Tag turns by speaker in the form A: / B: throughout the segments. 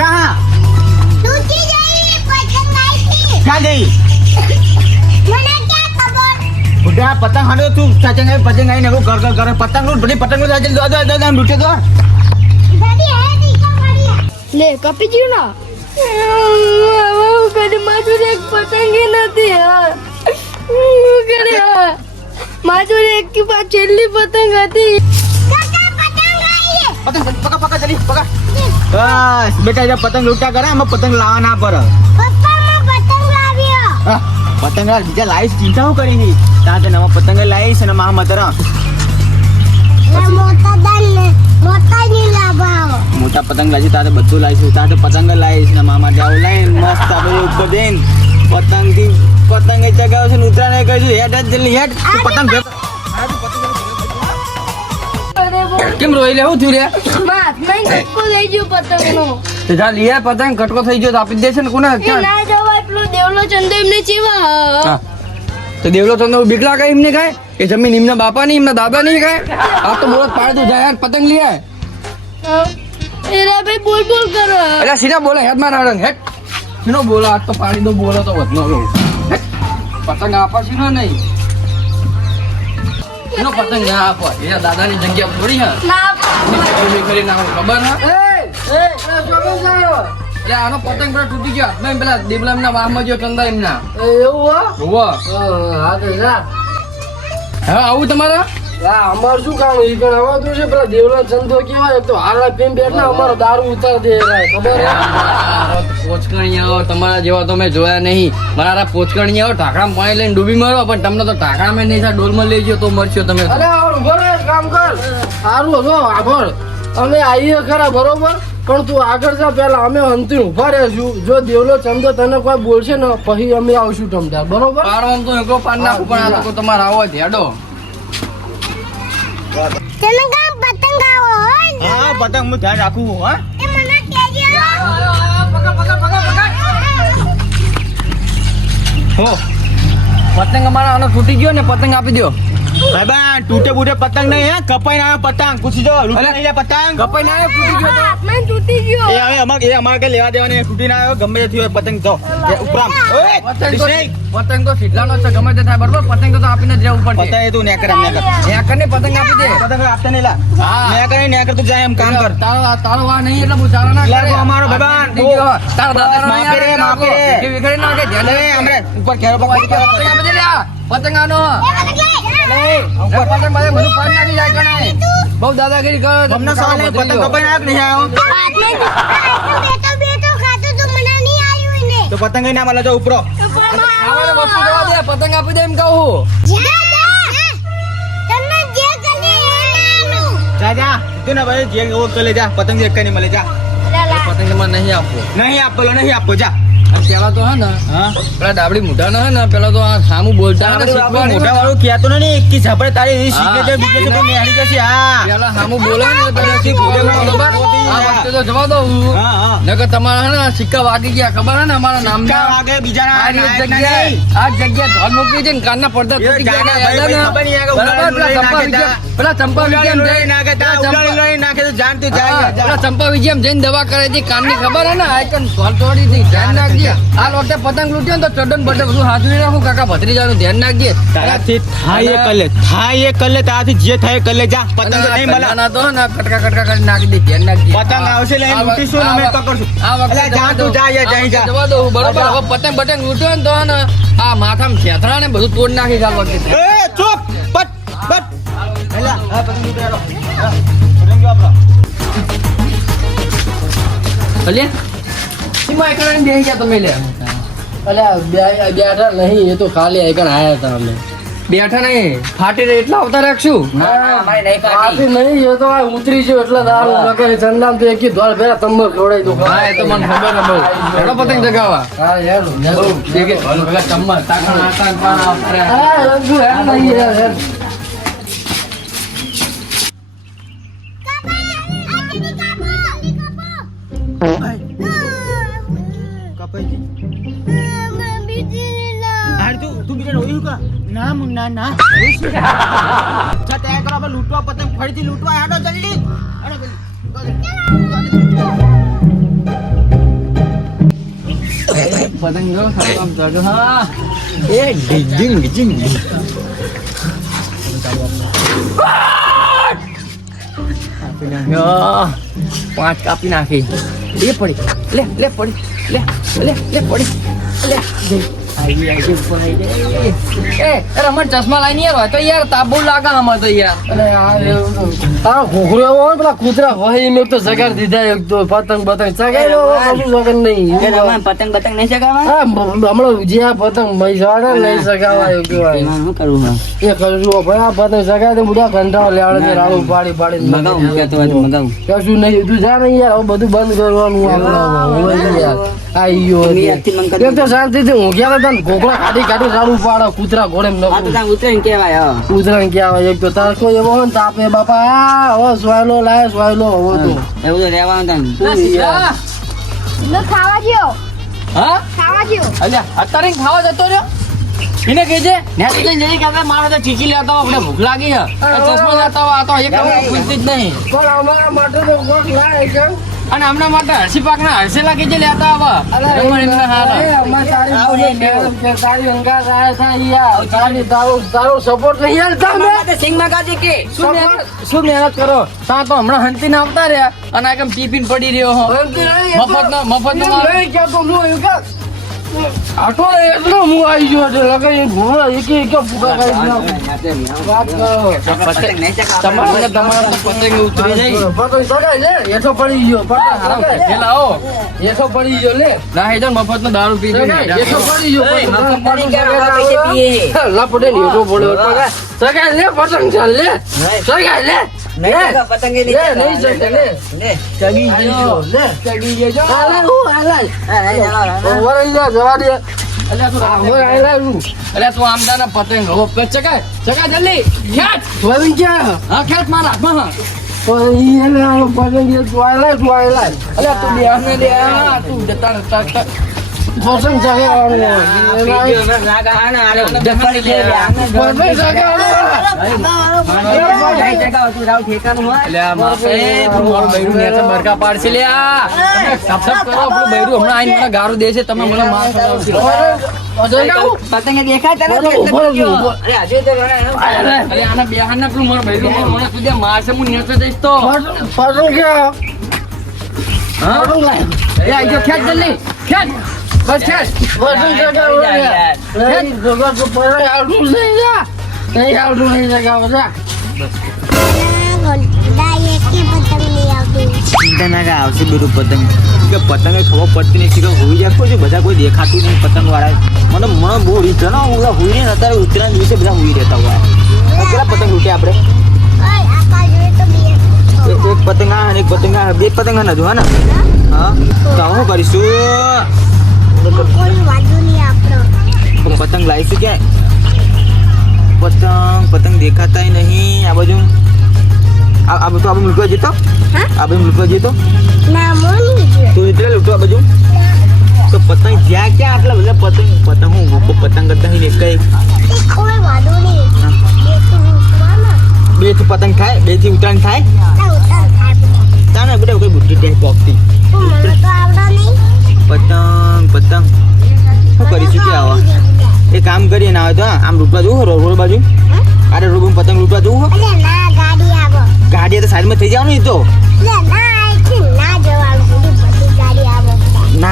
A: ક્યાં
B: તૂટી ગઈ પતંગ આવી
A: ક્યાં જઈ
B: મને ક્યાં ખબર?
A: બુઢા પતંગ હાડો તું ચાચંગ આવી પતંગ આવી ને ઘર ઘર ઘર પતંગનું બધી પતંગનું ચાચંગ દો દો દો દો લૂટે દો.
C: લે કપી ગયું ના. કદી માથું એક પતંગ નથી હા. માથું એક છેલ્લી પતંગ હતી.
B: કાકા પતંગ આવી.
A: પતંગ પકા પકા જલ્દી પકા બસ બેટા જે પતંગ લૂંટા કરે આમાં પતંગ લાવવા ના પર
B: પતંગ
A: બીજા લાવીશ ચિંતા હું કરી ની તાતે નવા પતંગ લાવીશ અને મા મતર
B: મોટા
A: પતંગ લાવીશ તાતે બધું લાવીશ તાતે પતંગ લાવીશ ને મા માટે આવું લાવીને મસ્ત આપણે ઉપર દઈને પતંગથી પતંગ એ ચગાવશે ને નહીં કહીશું હેડ હેડ જલ્દી હેડ. પતંગ ભેગો
D: કેમ રોઈ લેવું થયું રે?
C: હાથમાં કટકો લઈ ગયો પતંગનો.
D: તે જા લીયા પતંગ કટકો થઈ ગયો તો આપી દેશે ને કોને?
C: એ ના જવા એટલો દેવલો ચંદો એમને ચીવા.
D: તો દેવલો તમને બીક લાગે એમને કાય એ જમીન એમના બાપા ની એમના દાદા ની કાંઈ આ તો બોલ પાડે તો જાય યાર પતંગ લઈ આય.
C: એરા ભાઈ બોલ બોલ કરો.
D: એટલે સીધા બોલે હેડ માર હડંગ હેડ. સીનો બોલો આજ તો પાડી દો બોલો તો વધનો. પતંગ આપા સીનો નહીં. સીનો પતંગ ના આપો. એ દાદાની જગ્યા થોડી હા.
C: ના
D: એની કરી નાખો ખબર એટલે આનો પતંગ પેલા તૂટી ગયો. હાથમાં પેલા દેવલા એમના વાહમાં જો ચંદા એમના
E: એવું હા? તો જા.
D: હા આવું તમારા?
E: અમાર શું કામ? ઈ પણ હવે તો છે પેલા દેવલા ચંદો કેવાય તો હારા પીમ બેઠા અમારો દારૂ ઉતાર દે ખબર હે?
D: પોચકણીયાઓ તમારા જેવા તો મેં જોયા નહીં. મારા પોચકણિયાઓ ઢાંકણામાં પાણી લઈને ડૂબી મરો પણ તમને તો ઢાંકણામાં નહીં થાય ડોલમાં લઈ ગયો તો મરશો તમે
E: અરે ભરે કામ કર. સારું હતો આભળ અમે આવીએ ખરા બરોબર? પણ તું આગળ જા પેલા અમે અંતિમ ઊભા રહેશું. જો દેવલો ચંદો તને કોઈ બોલશે ને પછી અમે આવશું તમતાર. બરોબર?
D: પાડવામાં તો એકલો પાડ નાખું પણ આ લોકો તમારે આવો હેડો.
B: તને કામ પતંગ આવો
A: હા પતંગ હું ધ્યાન રાખું હા?
D: હો પતંગ અમારા આનો તૂટી ગયો ને પતંગ આપી દો
A: ભાઈબાન તૂટે બૂટે પતંગ નહીં હે? કપાઈ ના પતંગ. પૂછી જો લૂંટી. નહીં પતંગ.
D: કપાઈ ના તૂટી ગયો
C: હાથમાં તૂટી ગયો.
A: એ હવે અમાર એ અમાર કે લેવા દેવા નહીં તૂટી ના આવ્યો ગમે તે થયું પતંગ તો ઉપરામ ઓય
D: પતંગ તો
A: ડિસ્ટ્રિક્ટ.
D: પતંગ તો સીધલાનો છે ગમે તે થાય બરોબર? પતંગ તો આપીને જ રહેવું પડશે.
A: પતંગ એ તું નેકર એમ નેકર
D: ત્યાં કરીને પતંગ આપી દે.
A: પતંગ આપતા નહીં લા. નેકર એ નેકર તું જાય એમ કામ કર.
D: તારો તારો વા નહીં એટલે હું ચાલો ના
A: લા,
D: કરે.
A: અમારો
D: ગયો. તારો દાદાનો
A: માફી રે, માફી રે.
D: એ વિખેરી નાખે, ધ્યાન
A: અલે ઉપર ઘેરો પકડી.
D: પતંગ આપી દે લે. આ. પતંગ આનો.
A: લે
D: ઉપર પતંગ બધે બધું પાડ નાખી જાય કણે. બહુ દાદાગીરી કરો
A: તમને સવાલ પતંગ કપાઈ નાખ નહીં આવ્યો
B: તું મને
A: પતંગ ના મળે તો ઉપરો.
D: પતંગ આપી દે એમ કહું
B: જા જા તને જે. ગમે એ લાવવાનું
A: જા જા તું ને ભાઈ જે તો લે જા. પતંગ એક નહીં મળે જા.
D: પતંગ તમારે નહીં આપવો
A: નહીં આપો લે, નહીં આપો જા.
D: પેલા તો હે? ને પેલા ડાબડી ના હે ને પેલા તો આ સામું બોલતા ને
A: મોટા વાળું કહેતો નહીં એક કી ઝાપડે તારી signature તો મેળી જશે હા.
D: પેલા સામું બોલે ને પેલા તો જવા દઉં નકર તમારા ને સિક્કા વાગી ગયા. ખબર હે ને અમારા નામ
A: વાગે બીજાના
D: આ
A: નહીં.
D: આ જગ્યા ધોન મૂકી છે ને કાનના પડદા તૂટી ગયા પેલા ચંપા વિજયમ-
A: નાખે તા, જાન તું જાય
D: પેલા ચંપા વિજયમ જઈને દવા કરે છે કાનની ખબર હે ને? આઈકન ધોલ તોડી દી ધ્યાન નાખજે. આ લોટે પતંગ લૂટ્યો ને તો ચડન બટન બધું હાજરી રાખું કાકા ભત્રીજાનું ધ્યાન નાખજે.
A: તારાથી થાય કલે થાય એ કલે તારાથી જે થાય કલે જા. પતંગ નહીં મળે
D: ના તો ને કટકા કટકા કરી નાખી દે ધ્યાન નાખજે.
A: પતંગ આવશે લઈને
D: આ વખત-
A: લૂંટીશું અમે પકડશું.
D: આ
A: જા તું જા, યા,
D: જઈ
A: જા.
D: જવા દઉં બરોબર હવે પતંગ પતંગ લૂટ્યો ને તો ને આ માથામાં છેતરા ને બધું તોડ નાખી આ વખતે
A: એ ચૂપ બટ બટ એલા હા પતંગ લૂંટી આલો. હા, પતંગ જો આપણો.
D: ભલે સીમા એકલા ને બેસી ગયા તમે લે
E: અલે બે- બેઠા નહીં એ તો ખાલી આઈકન આયા હતા અમે
D: બેઠા નહીં. ફાટી રહી એટલા આવતા રાખશું.
E: ફાટી. નહીં એ તો આ ઉતરી છે એટલે દારૂ નકર ચંદામ તો એકી ધોળ ભેરા તંબો ખવડાવી દો
D: હા એ તો મને ખબર ન બહુ હેડો પતંગ જગાવા
E: હા યાર
D: બહુ ચમ્મચ તાકણ આતાન પાન આવતા
E: હા રંગુ હેડ નહીં યાર
A: ના ના. તૈયાર કરો આપણે લૂંટવા પતંગ ફરીથી લૂંટવા આડો જલ્દી.
D: પતંગ જો આમ ચગે હા.
A: એ ડીંગ ડીંગ ડીંગ
D: પાંચ કાપી નાખી. લે પડી. લે લે પડી. લે લે લે પડી. લે જઈ. એ
E: આ આ એ આ બધા બધું કરવાનું હવે યાર આઈ ગયો
A: મેં આજથી બંધ કરી
E: એક તો ને ઘોઘલા કાઢી કાઢી રાડું પાડે કૂતરા ઘોડે એમ
A: આ તો
E: નખું.
A: ત્યાં ઉતરે ને કહેવાય હા
E: કૂતરાને ક્યાં આવે એક તો તાર એવો હોય ને તાપે બાપા આ હવે સ્વાયલો લાય સ્વાયલો હવે તો.
A: એવું તો રહેવાનું તાન.
E: શું યાર?
C: ને ખાવા જ્યો
D: હા?
C: ખાવા જ્યો
D: અલ્યા અત્યારે ખાવા જતો રહ્યો? એને કહેજે ને તો જઈને જઈ કે આપણે મારે તો ચીકી લેતા આપણે ભૂખ લાગી છે. ચશ્મા લેતા આ તો એક પૂછતી જ નહીં.
E: પણ અમારા માટે તો કોક લાય કેમ
D: અને આમના માટે હર્ષી પાક ના હરસેલા કેજે લેતા આવા. હારા.
E: એ અમાર તારી
A: આવજે,
E: મેડમ કે તારી અંગાત આયા તા યાર. તારી તારો તારો સપોર્ટ નહીં યાર તમે
D: શું કે? શું મહેનત? કરો? તા તો હમણાં હંતી ના આવતા રહ્યા અને આ કેમ ટિફિન પડી રહ્યો હો? મફતના- મફતનું માલ.
E: નહીં આટલો એટલો હું આવી ગયો છે લગાઈ ઘોડા એક એક ભૂકા કરી નાખું. વાત કરો
A: પતંગ નહીં ચગાવવા.
D: તમારે તમારા પતંગ ઉતરી જાય
E: પતંગ સગાઈ લે હેઠો પડી ગયો પતંગ પડી લે
D: ના મફત નો દારૂ પી
E: પડી ગયો. લપડે ને હેઠો પડ્યો પતંગ. સગાઈ લે પતંગ ચાલ લે સગાઈ લે
A: નહીં ચગાવ, નહીં
E: લે,
A: ચગાવ.
E: નહીં ચગે, લે.
A: લે.
E: ચગી ગયો લે
D: ચડી ગયો છો.
E: હું હાલે
A: હા, નહીં ચગાવ, હા.
E: વરાઈ જા જવા દે.
D: અલ્યા તું.
E: હવે આયલા હું
D: અલ્યા તું આમદાના પતંગ. હો પે ચકાય ચકા જલ્દી. ખેંચ
E: વળી ગયા?
D: હા ખેત મારા. હાથમાં હા.
E: પતંગ તું આયલા
D: અલ્યા તું બે તું જતા.
A: ને,
D: આઈને મને ગારું દે છે તમે મને
A: પતંગ દેખાય તને?
E: બરાબર, બરાબર.
A: અરે, હજુ તો ઘણા એનો.
D: અરે આના બે હાથને પેલું મારું સુધી મારશે હું નેચે જઈશ તો હા ખેંચ જલ્દી ખેંચ બસ
E: જગા આવડું નહીં જા. નહીં આવડું નહીં
A: આવશે બધું પતંગ. કે પતંગ એ ખબર પડતી નથી કે હોઈ જાય. કોઈ બધા કોઈ દેખાતું નહીં પતંગ વાળા મને મન બહુ રીત હોય ને હું હોઈ ને અત્યારે ઉત્તરાયણ દિવસે બધા હોઈ રહેતા હોય. કેટલા પતંગ લૂટ્યા આપણે?
B: ઓય આકાશ જોડે તો બે
A: એક પતંગ આ અને એક પતંગ આ. બે પતંગ નજુ હા ને. હા? તો હું કરીશું?
B: આપણો.
A: પતંગ લાવીશું ક્યાંય? પતંગ પતંગ દેખાતાય નહીં. આ બાજુ આ આ બધું આપણે મૂકવા જતો?
B: હા?
A: આ બધું મૂકવા જતો? તું એટલે લૂંટવા બાજુ. તો પતંગ જ્યાં ક્યાં આટલા બધા પતંગ પતંગ હું પતંગ કરતા નહીં. કઈ. બેથી પતંગ થાય બેથી ઉત્તરાયણ થાય?
B: ના ઉતાર બધા.
A: તાને કઈ બુદ્ધિ ટેક પોકતી.
B: તો આવડે નહીં.
A: પતંગ પતંગ. શું કરીશું કે આવા? એ કામ કરીએ ના આવે તો આમ લૂંટવા જવું રોડ રોડ બાજુ? અરે રોડ પતંગ લૂંટવા જવું
B: ગાડી
A: તો સાઈડમાં થઈ જવાનું એ તો.
B: ના બધી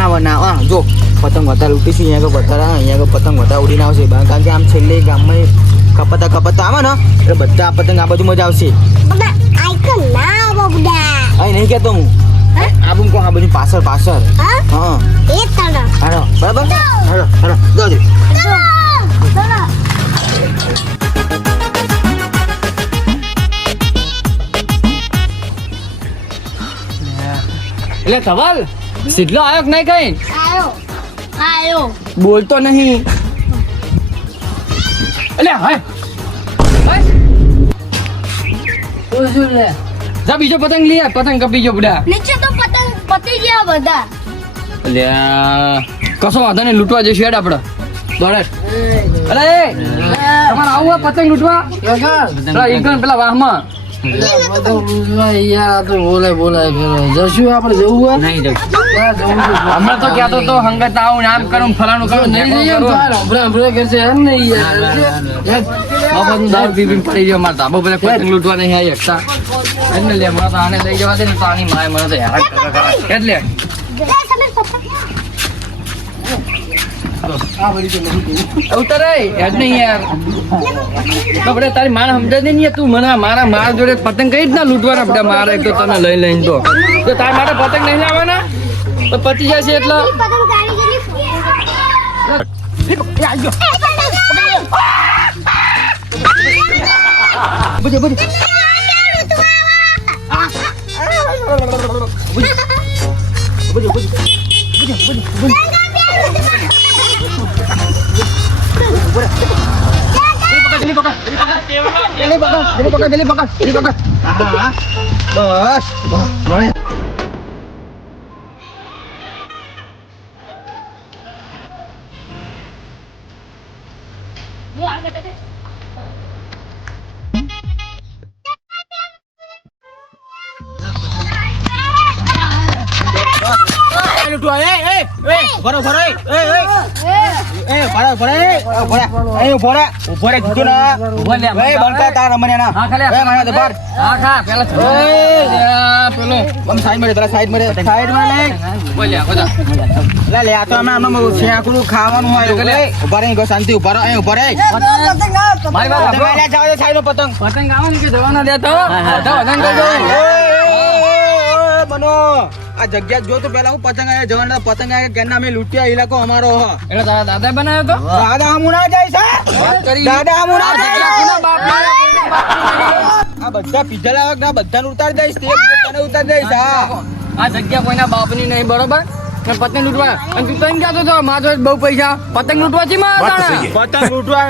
B: આવો.
A: ના હા જો પતંગ વધારે લૂંટીશું અહીંયા આગળ વધારે અહીંયા આગળ પતંગ વધારે ઉડીને આવશે. કારણ કે આમ છેલ્લે ગામમાં કપતા કપતા આવે ને એટલે બધા પતંગ આ બાજુ મજા આવશે.
B: બધા બધા
A: અહીં નહીં કહેતો હું.
B: હા?
A: કો આ બધું પાછળ પાછળ.
B: હા?
A: હા.
B: એ તણ.
A: હાલો બરાબર? હાલો હાલો
B: ચલો ચલો
D: એટલે ધવલ સીધલો આવ્યો કે નહીં કઈ?
C: આયો આયો.
D: બોલતો નહીં. એટલે.
E: શું શું લે
D: જા બીજો પતંગ લઈ પતંગ કપી ગયો બડા
C: નીચે તો પતંગ પતી ગયા બધા.
D: અલ્યા કશો વાંધો નહીં લૂંટવા જઈશું હેડ આપણે દોડે. અરે તમારે આવું હોય પતંગ લૂંટવા? પેલા ઈગન પેલા વાહમાં.
E: આ બોલાય બોલાય જશું આપણે જવું હોય?
A: નહીં જવું
D: હમણાં તો કહેતો તો હંગત આવું આમ કરું ફલાણું કરું
E: નહીં જઈએ હમણાં હમણાં કરશે એમ નહીં યાર
D: દારૂ પી પડી ગયો મારા ધાબા બધા કોઈ લૂંટવા નહીં આવી શકતા એટલે લે તો આને લઈ જવા દે ને તો આની માય મને તો હેરાન. એટલે. તારી માને સમજાય ને તું મને મારા મારા જોડે પતંગ કઈ રીતના લૂંટવાના બધા? મારે તો તને લઈ લઈને તો તો તારા માટે પતંગ નહીં લાવવાના? તો પતી જશે એટલે
B: પતંગ કારીગરી
D: બુજે બુજે
A: લૂંટવા એ એ એ ભરો ભરો એ એ એ એ ભરો ભરો એ ભરો એ ભરો ભરો કીધું ના.
D: ઊભો
A: એ બનકા તાર રમણે ના.
D: હા ખાલી
A: એ મારા દબાર
D: હા ખા પેલા
A: એ.
D: પેલો.
A: આમ સાઈડમાં પેલા સાઈડમાં સાઈડમાં લે.
D: ઊભો બધા.
A: લે લે આ તો અમે આમાં શેકડું ખાવાનું હોય ઊભા શાંતિ ઊભા રહો. ઊભા રહે
D: મારી વાત
A: લે જાવ સાઈડ પતંગ.
D: પતંગ આવો કે જવા ના દેતો પતંગ કરજો.
A: બનો. આ જગ્યા જો તો પેલા હું પતંગ આયા જવાના પતંગ આયા કેના અમે લૂટ્યા ઇલાકો અમારો હ.
D: એટલે તારા દાદા બનાવ્યો તો?
A: દાદા હમુ ના જાય છે?
D: વાત કરી.
A: દાદા હમુ ના
D: આ
A: જાય? આ બધા પીધેલા ના બધાને ઉતાર દઈશ તે તને ઉતાર દઈશ હા.
D: આ જગ્યા કોઈના બાપની નહીં બરોબર? ને પતંગ લૂંટવા. અને તું તને કહેતો તો મારો બહુ પૈસા. પતંગ લૂંટવા છે મારા
A: પતંગ લૂંટવા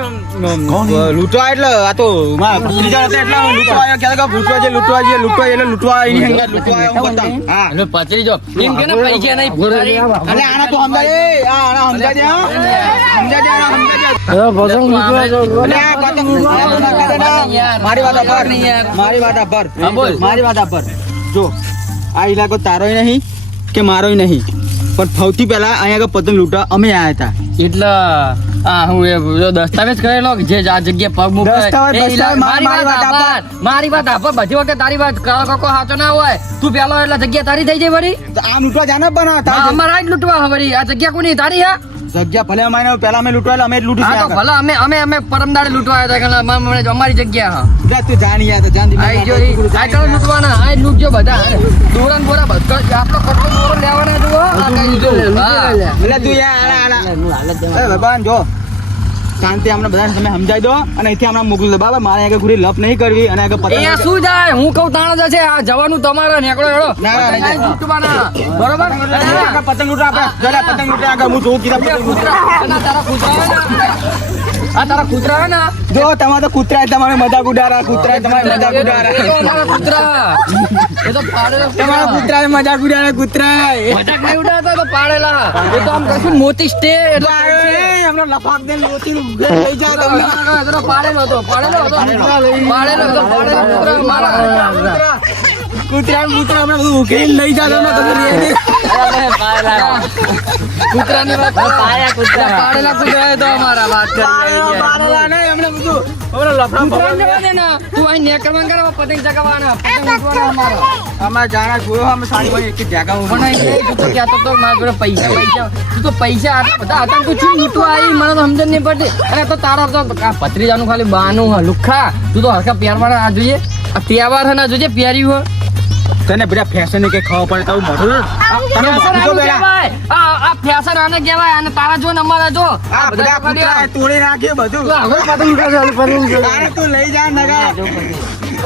A: લૂંટવા એટલે આ તો માં ત્રીજા હતા એટલે હું લૂંટવા આવ્યો. ક્યારે કા લૂંટવા છે લૂંટવા છે લૂંટવા એટલે લૂંટવા આવી હંગા લૂંટવા આવ્યો પતંગ હા.
D: અને પતરી જો એમ કે ને પૈસા નહીં ભૂખારી.
A: અલે આના તો હમદા એ આ આના હમદા દે હા સમજાય દે આના હમદા દે
E: હવે પતંગ લૂંટવા જો
A: અલે આ પતંગ. મારી વાત આભાર
D: નહીં યાર.
A: મારી વાત
D: હા, બોલ.
A: મારી વાત આભાર જો આ ઇલાકો તારોય નહીં કે મારોય નહીં. પણ સૌથી પહેલા અહીંયા પતંગ લૂંટવા અમે આયા હતા.
D: એટલે આ હું એ દસ્તાવેજ કરેલો જે આ જગ્યાએ પગ મૂકે.
A: મારી-
D: વાત આભાર. મારી વાત આભાર. બધી વખતે તારી વાત કાકો સાચો ના હોય. તું પેલો એટલે જગ્યા તારી થઈ જાય વળી?
A: આ લૂંટવા જાના પણ
D: અમારા જ લૂંટવા વળી. આ જગ્યા કોની? તારી હે?
A: જગ્યા ભલે અમારે પેલા અમે લૂંટવા અમે લૂંટી
D: હા તો ભલે અમે અમે અમે પરમદાડે લૂંટવા આવ્યા હતા કે અમારે- જગ્યા હા.
A: જા તું જાણી યાર જાન દી
D: આઈ જો આ ચાલો લૂંટવાના આ લૂંટજો બધા દોરા ને બોરા બધો આપણો કટકો દોરો લેવાના આ જો હા.
A: એટલે તું યાર આલા આલા. ભગવાન જો. શાંતિ અમને બધા તમે સમજાઈ દો અને અહીંથી હમણાં મોકલી દો. બરાબર મારે આગળ ઘૂરી લપ નહીં કરવી અને આગળ પતંગ
D: શું જાય? હું કહું તાણ જશે. આ જવાનું તમારે. નીકળો હેડો.
A: ના, ના,
D: પતંગ
A: ના.
D: આ લૂંટવાના. બરોબર?
A: પતંગ લૂંટો આપણે પતંગ લૂંટો આગળ. હું જોઉં કીધા પતંગ લૂંટો.
D: તારા? આ તારા કૂતરા હે ના?
A: જો તમારે તો કૂતરા તમારે મજાક ઉડારા કૂતરા તમારે મજાક ઉડારા
D: કૂતરા. એ તો પાડેલા
A: તમારા
D: કૂતરા.
A: મજાક ઉડારા કૂતરા
D: મજાક નહીં ઉડાતા તો પાડેલા. એ તો આમ કશું મોતી સ્ટે એટલે
A: હમણાં લફાક દે લોચી લઈ
D: જા તો પાડેલો હતો પાડેલો હતો. પાડેલો. હતો પાડેલો કૂતરા મારા.
A: કૂતરા કૂતરા હમણાં બધું ઉકેલ લઈ ને તમે નહીં.
D: કૂતરાની વાત કૂતરા. પાડેલા કૂતરા તો અમારા વાત કરી
A: પાડેલા નહીં, હમણાં બધું હમણાં લફડા
D: જવા દે ને. તું અહીં નેકરવાન કરવા પતંગ ચગાવવાના. પતંગ ઉડવાના અમારા.
A: અમારે જાણા જોયો અમે સાડી ભાઈ એક જાગા
D: પણ એ તું તો કહેતો તો મારા જોડે પૈસા પૈસા. તું તો પૈસા આ બધા હતા તું શું લૂંટવા આવી મને તો સમજણ નહીં પડતી. અને તો તારા તો આ ભત્રીજાનું ખાલી બાનું હ લુખ્ખા તું તો હરખા પહેરવાના આ જોઈએ. આ તહેવાર હે ના જોઈએ પહેર્યું હોય.
A: તને બધા ફેશન કે ખાવા પડે તારું મોઢું? તને મોઢું
D: આને
A: પેલા.
D: આ આ ફેશન આને કહેવાય અને તારા જો ને અમારા જો.
A: આ બધા કુતરા તોડી નાખે બધું.
D: હવે પાછું આગળ પતંગ
A: તારે તું લઈ જા નગા.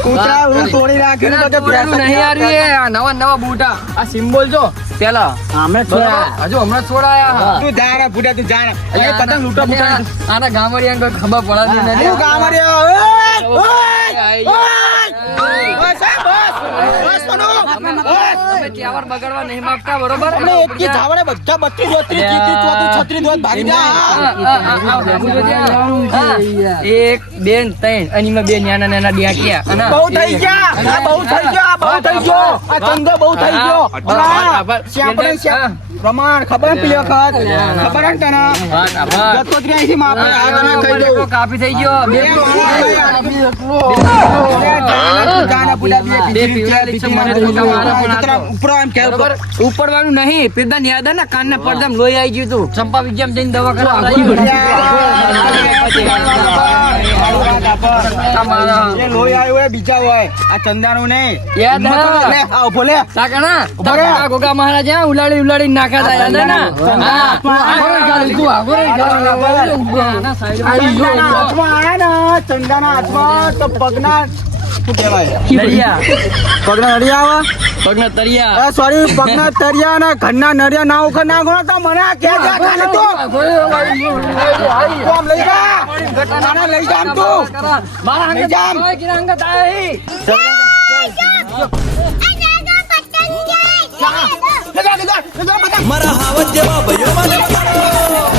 A: કુતરા હું તોડી નાખે
D: ના,
A: ને બધું
D: તોડેલું નહીં આવી એ. આ નવા નવા બૂટા. આ સિમ્બોલ જો પેલા.
A: અમે
D: છોડ્યા. હજુ હમણાં છોડાયા.
A: તું જા બૂટા તું જા ને એ પતંગ લૂંટો બૂટા.
D: આના ગામડિયા કોઈ ખબર પડતી નથી.
A: ગામડિયા. ઓય ઓય બસ.
D: બગાડવા નહીં માંગતા બરોબર?
A: આપણે એકી ધાવડે બધા ભાગી
D: બેન ત્રણ. અને બે નાના નાના બે અને
A: બહુ થઈ ગયા. આ બહુ થઈ ગયા. બહુ થઈ ગયો. આ ચંદો બહુ થઈ ગયો. પ્રમાણ ખબર ને પેલી વખત ખબર ને તને? જતો ત્યાંથી માપે આ તને કહી દઉં
D: કાપી થઈ ગયો. બે? ઉપડવાનું નહીં પેદા યાદ હે ને કાનના પડદામાં લોહી આવી ગયું તું. ચંપા વિજ્ઞાન જઈને દવા કરાવવા તમારા
A: બીજા હોય આ ચંદાનું નહીં.
D: યાદ હે?
A: લે, આ ઊભો લે.
D: કાકાના ઊભો ગોગા મહારાજ હે, ઉલાળી ઉલાળી નાખ્યા તા યાદ ને.
A: ચંદાના હાથમાં આયા ને ચંદાના હાથમાં તો પગના શું કહેવાય?
D: દરિયા.
A: પગના નડિયા આવે?
D: પગના તરિયા.
A: એ સોરી પગના તરિયા ને ઘરના નરિયા ના ઉખર ના ગણો તો મને આ કે જા ખાલી તું? આમ લઈ જા. આને લઈ જા આમ તું.
D: મારા
A: લઈ
D: જામ કિરા આઈ.
F: મારા હાવત જેવા ભયો મને